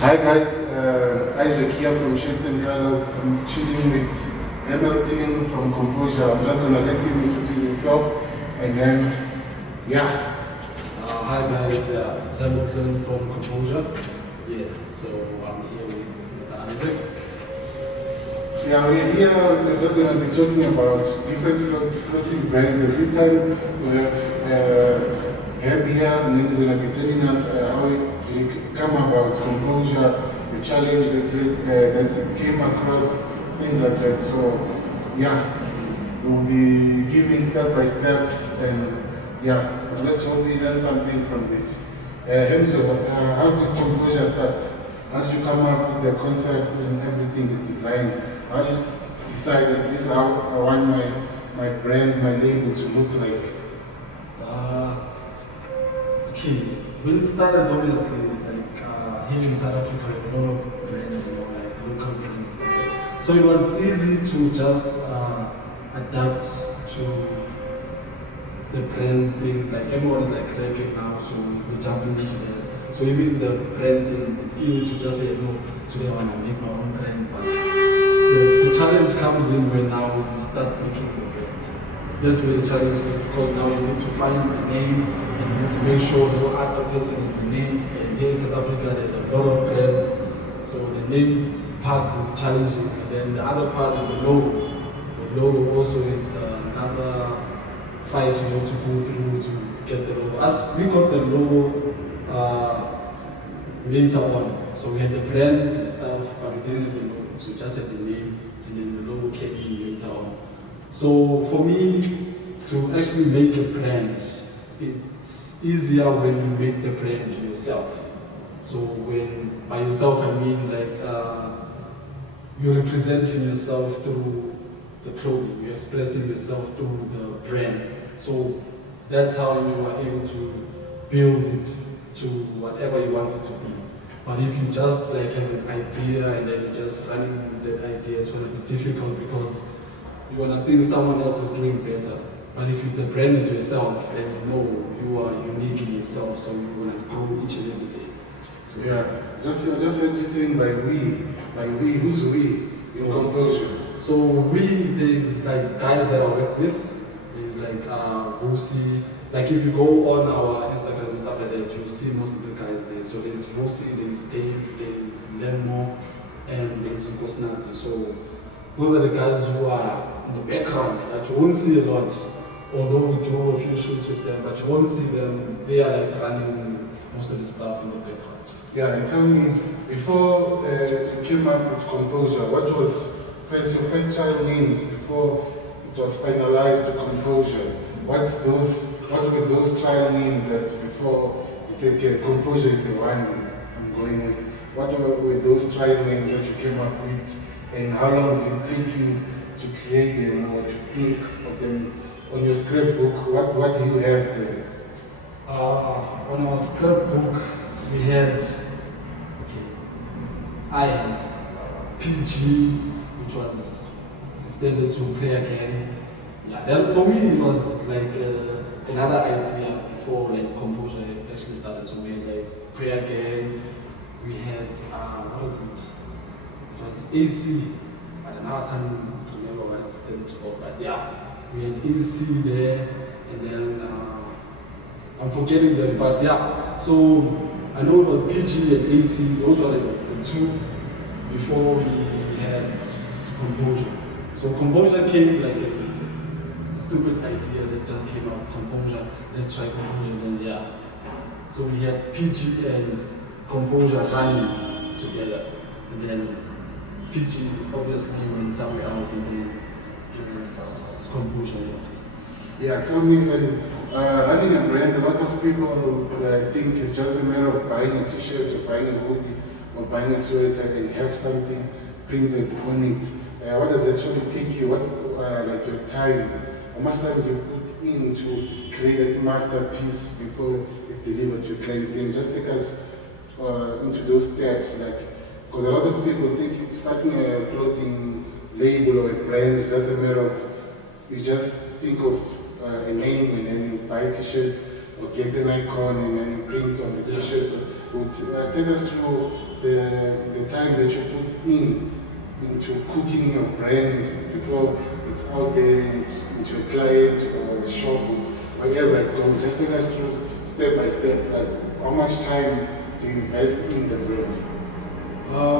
Hi guys, Isaac here from Shapes and Colors. I'm chilling with Hamilton from Composure. I'm just gonna let him introduce himself and then, yeah. Hi guys, it's Hamilton from Composure. So I'm here with Mr. Isaac. Yeah, we're here, we're just gonna be talking about different clothing brands, and this time we have Ham here, and then he's gonna be telling us how he come about Composure, the challenge that he came across, things like that. So, yeah, we'll be giving step by steps, and yeah, let's hope we learn something from this. Hamzo, how did Composure start? How did you come up with the concept and everything, the design? How did you decide that this is how I want my brand, my label to look like? Okay, when it started, obviously, like here in South Africa, we have a lot of brands, like local brands and stuff like that. So it was easy to just adapt to the brand thing. Like everyone is like rapping now, so we jump into that. So even the brand thing, it's easy to just say, no, today I want to make my own brand. But the challenge comes in when now you start making the brand. That's where the challenge is, because now you need to find a name and you need to make sure no other person is the name. And here in South Africa, there's a lot of brands, so the name part is challenging. And then the other part is the logo. The logo also is another fight you have to go through to get the logo. As we got the logo later on, so we had the brand and stuff, but we didn't have the logo. So we just had the name, and then the logo came in later on. So for me to actually make a brand, it's easier when you make the brand yourself. So when by yourself I mean like you're representing yourself through the clothing, you're expressing yourself through the brand. So that's how you are able to build it to whatever you want it to be. But if you just like have an idea and then you're just running with that idea, it's going to be difficult because you want to think someone else is doing better. But if the brand is yourself, then you know you are unique in yourself, so you want to grow each and every day. So yeah, just heard you saying by we, who's we in Composure? So we, there's like guys that I work with. There's like Vusi. Like if you go on our Instagram and stuff like that, you'll see most of the guys there. So there's Vusi, there's Dave, there's Lemmo, and there's Nkosnati. So those are the guys who are in the background that you won't see a lot. Although we do a few shoots with them, but you won't see them. They are like running most of the stuff in the background. Yeah, and tell me, before you came up with Composure, what was your first child names before it was finalized to Composure? What were those trial names that before you said, okay, Composure is the one I'm going with? What were those trial names that you came up with? And how long did it take you to create them or to think of them? On your scrapbook, what do you have there? On our scrapbook, we had, I had PG, which was extended to Pray Again. Yeah, then for me it was like another idea before like Composure actually started. So we had like Pray Again. We had what was it? It was AC. But now I can't remember what it stands for. But yeah, we had AC there, and then I'm forgetting them. But yeah, so I know it was PG and AC. Those were the two before we had Composure. So Composure came like a stupid idea that just came out. Composure, let's try Composure. Then yeah, so we had PG and Composure running together, and then PG obviously went somewhere else, and then it was Composure left. Yeah, tell me, running a brand, a lot of people think it's just a matter of buying a t-shirt or buying a hoodie or buying a sweater and have something printed on it. What does it actually take you? What's like your time? How much time do you put in to create a masterpiece before it's delivered to your client? Can you just take us into those steps? Like, because a lot of people think starting a clothing label or a brand is just a matter of, you just think of a name and then you buy t-shirts or get an icon and then you print on the t-shirts. would take us through the time that you put into cooking your brand before it's out there into a client or a shop or wherever it goes. Just take us through step by step, like how much time do you invest in the brand?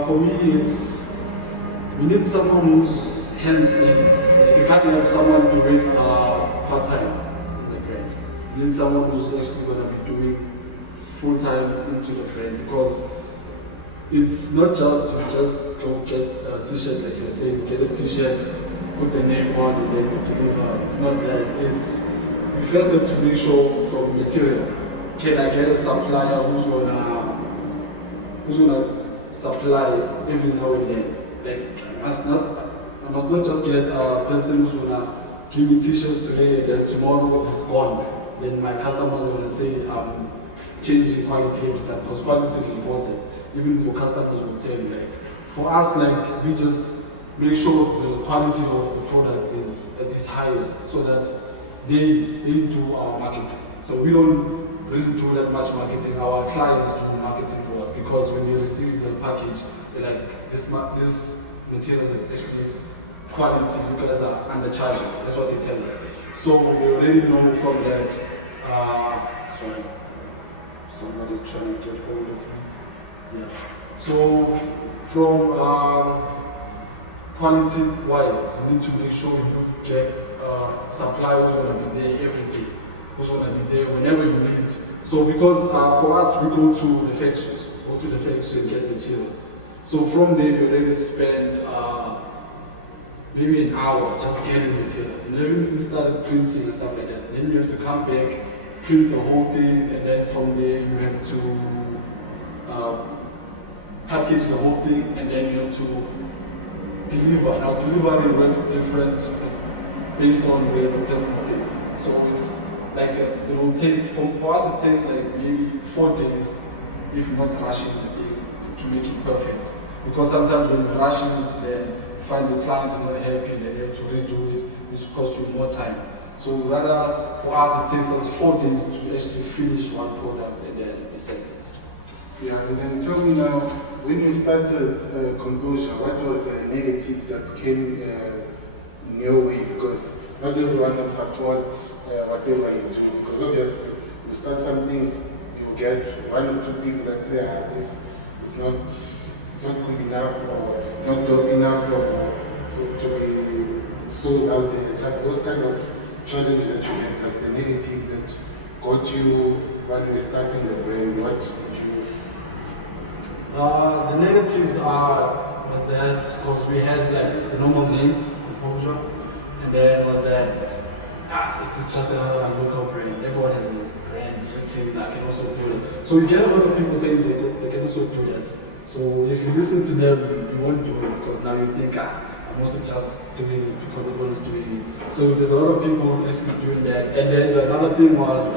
For me, we need someone who's hands-in. Like you can't have someone doing part-time in the brand. You need someone who's actually going to be doing full-time into the brand, because it's not just go get a t-shirt, like you're saying, get a t-shirt, put the name on, and then you deliver. It's not that. It's, you first have to make sure from material. Can I get a supplier who's gonna supply every now and then? Like I must not just get a person who's gonna give me t-shirts today and then tomorrow it's gone. Then my customers are gonna say I'm changing quality every time, because quality is important. Even your customers will tell you, like, for us, like, we just make sure the quality of the product is at its highest, so that they do our marketing. So we don't really do that much marketing. Our clients do marketing for us, because when they receive the package, they're like, this material is actually quality, you guys are undercharging. That's what they tell us. So we already know from that. Sorry, somebody's trying to get hold of me. Yeah. So from quality-wise, you need to make sure you get supply who's going to be there every day, who's going to be there whenever you need. So because for us, we go to the factories, and get material. So from there, we already spend maybe an hour just getting material. And then we started printing and stuff like that. Then you have to come back, print the whole thing, and then from there you have to package the whole thing, and then you have to deliver. Now delivery works different based on where the person stays. So it's like it will take, for us it takes like maybe 4 days, if not rushing the thing, to make it perfect. Because sometimes when you're rushing it, then you find the client is not happy and then you have to redo it, which costs you more time. So rather, for us it takes us 4 days to actually finish one product and then we sell it. Yeah, and then tell me now, when you started Composure, what was the negative that came in your way? Because not everyone will support whatever you do. Because obviously, you start some things, you get 1 or 2 people that say, this is not good enough, or it's not dope enough to be sold out there. Those kind of challenges that you had, like the negative that got you while you were starting the brand, what did you? The negatives was that, because we had like the normal name, Composure, and then was that, this is just a local brand. Everyone has a brand written, I can also do it. So you get a lot of people saying they can also do that. So if you listen to them, you won't do it, because now you think, I'm also just doing it because everyone's doing it. So there's a lot of people actually doing that. And then another thing was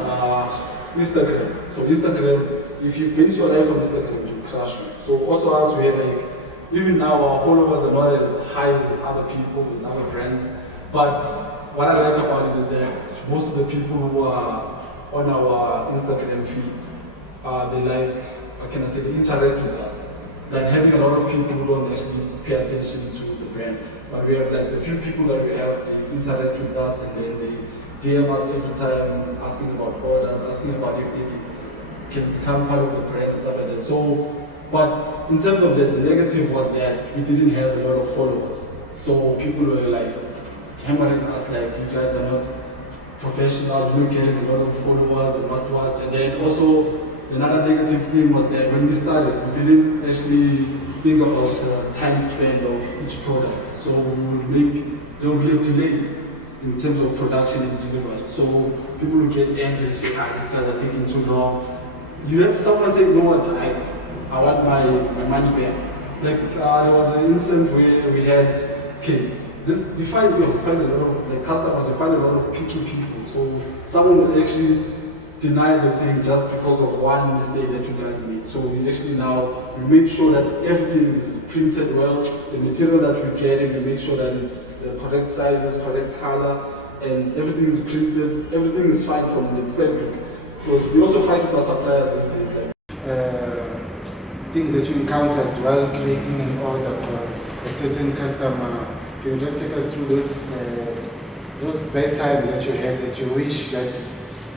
Instagram. So Instagram, if you base your life on Instagram, you crash it. So also us, we have like, even now our followers are not as high as other people, as other brands. But what I like about it is that most of the people who are on our Instagram feed, they like, how can I say, they interact with us. Like having a lot of people who don't actually pay attention to the brand. But we have like the few people that we have, they interact with us and then they DM us every time, asking about orders, asking about if they can become part of the brand and stuff like that. So, but in terms of the negative was that we didn't have a lot of followers. So people were like hammering us like, you guys are not professional, you're not getting a lot of followers and what. And then also another negative thing was that when we started, we didn't actually think about the time span of each product. So there will be a delay in terms of production and delivery. So people will get angry and say, these guys are taking too long. You have someone say, no, what, I want my money back. Like there was an instance where we had, we find a lot of like customers, we find a lot of picky people. So someone will actually deny the thing just because of one mistake that you guys made. So we actually now, we make sure that everything is printed well, the material that we get, and we make sure that it's the correct sizes, correct color, and everything is printed, everything is fine from the fabric. Because we also fight with our suppliers these days. Like. things that you encountered while creating an order for a certain customer. Can you just take us through those bad times that you had that you wish that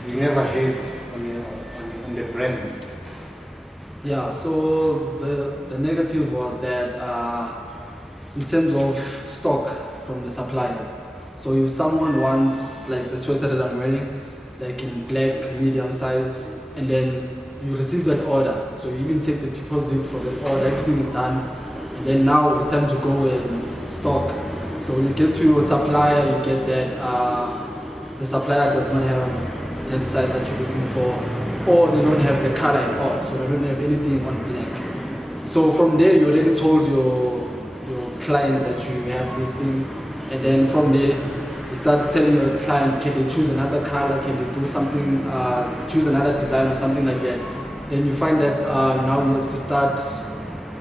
you never had on the brand? Yeah, so the negative was that in terms of stock from the supplier. So if someone wants like the sweater that I'm wearing, like in black, medium size, and then you receive that order. So you even take the deposit for the order, everything is done, and then now it's time to go and stock. So when you get to your supplier, you get that the supplier does not have that size that you're looking for, or they don't have the color at all, so they don't have anything on black. So from there, you already told your client that you have this thing, and then from there, you start telling your client, can they choose another color, can they do something, choose another design or something like that. Then you find that now you have to start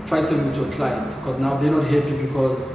fighting with your client, because now they're not happy because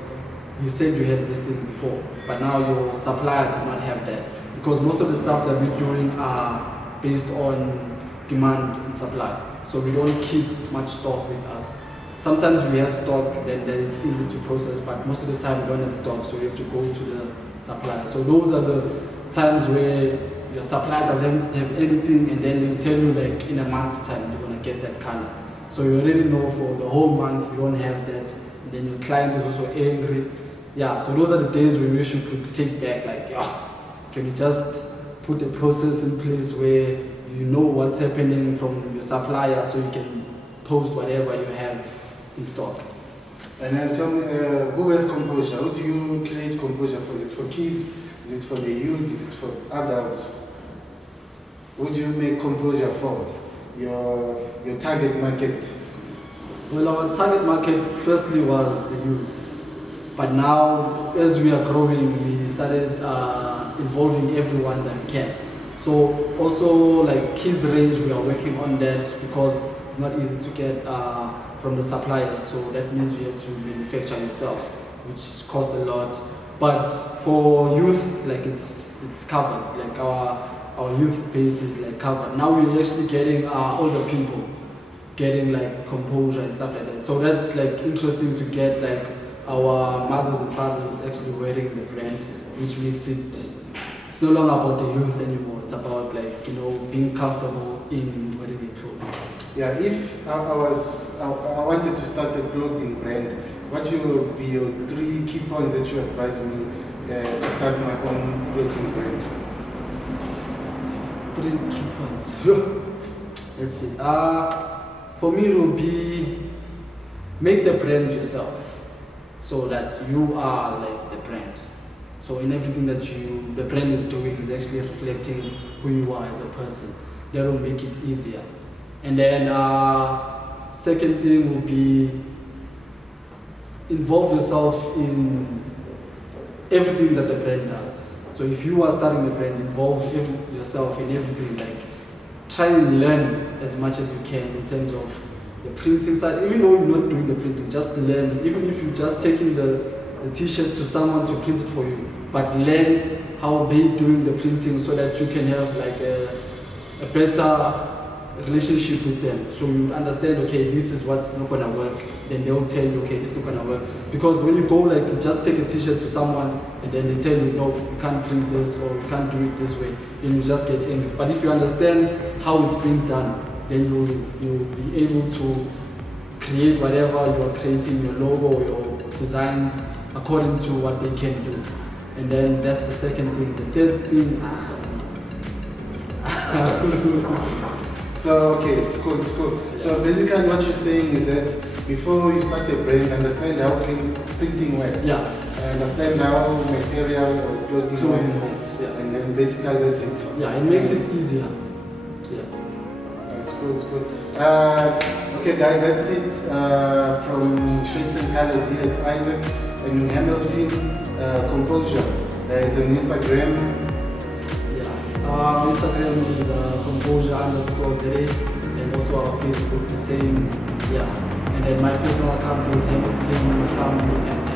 you said you had this thing before, but now your supplier did not have that. Because most of the stuff that we're doing are based on demand and supply. So we don't keep much stock with us. Sometimes we have stock, then it's easy to process, but most of the time we don't have stock, so you have to go to the supplier. So those are the times where your supplier doesn't have anything, and then they'll tell you like in a month's time you're gonna get that color. So you already know for the whole month you don't have that, and then your client is also angry. Yeah, so those are the days we wish we could take back, like, can you just put a process in place where you know what's happening from your supplier so you can post whatever you have in stock. And then tell me, who has Composure? How do you create Composure for? Is it for kids? Is it for the youth? Is it for adults? Who do you make Composure for? Your target market? Well, our target market firstly was the youth. But now, as we are growing, we started involving everyone that we can. So also, like kids range, we are working on that because it's not easy to get from the suppliers. So that means you have to manufacture yourself, which costs a lot. But for youth, like it's covered. Like our youth base is like covered. Now we're actually getting older people getting like Composure and stuff like that. So that's like interesting to get like our mothers and fathers actually wearing the brand, which makes it's no longer about the youth anymore. It's about like, being comfortable in wearing a clothes. Yeah, if I wanted to start a clothing brand, what would be your 3 key points that you advise me to start my own clothing brand? 3 key points. Let's see. For me, it will be make the brand yourself, so that you are like the brand. So in everything that the brand is doing is actually reflecting who you are as a person. That will make it easier. And then second thing will be involve yourself in everything that the brand does. So if you are starting the brand, involve yourself in everything. Like try and learn as much as you can in terms of the printing side. Even though you're not doing the printing, just learn. Even if you're just taking the t-shirt to someone to print it for you, but learn how they're doing the printing so that you can have like a better relationship with them. So you understand, okay, this is what's not gonna work. Then they will tell you, okay, this is not gonna work. Because when you go like you just take a t-shirt to someone and then they tell you, no, you can't print this or you can't do it this way, then you just get angry. But if you understand how it's being done, then you'll be able to create whatever you are creating, your logo, your designs, according to what they can do. And then that's the second thing. The third thing, So, okay, it's cool. So basically what you're saying is that before you start a brand, understand how printing works. Yeah. Understand how material or clothing works. Yeah. And then basically that's it. Yeah, it makes it easier. Yeah. It's cool. Okay guys, that's it from Shades and Colors here. It's Isaac and Hamilton. Composure is on Instagram. Instagram is Composure_ZA, and also our Facebook the same. Yeah. And then my personal account is Hamilton.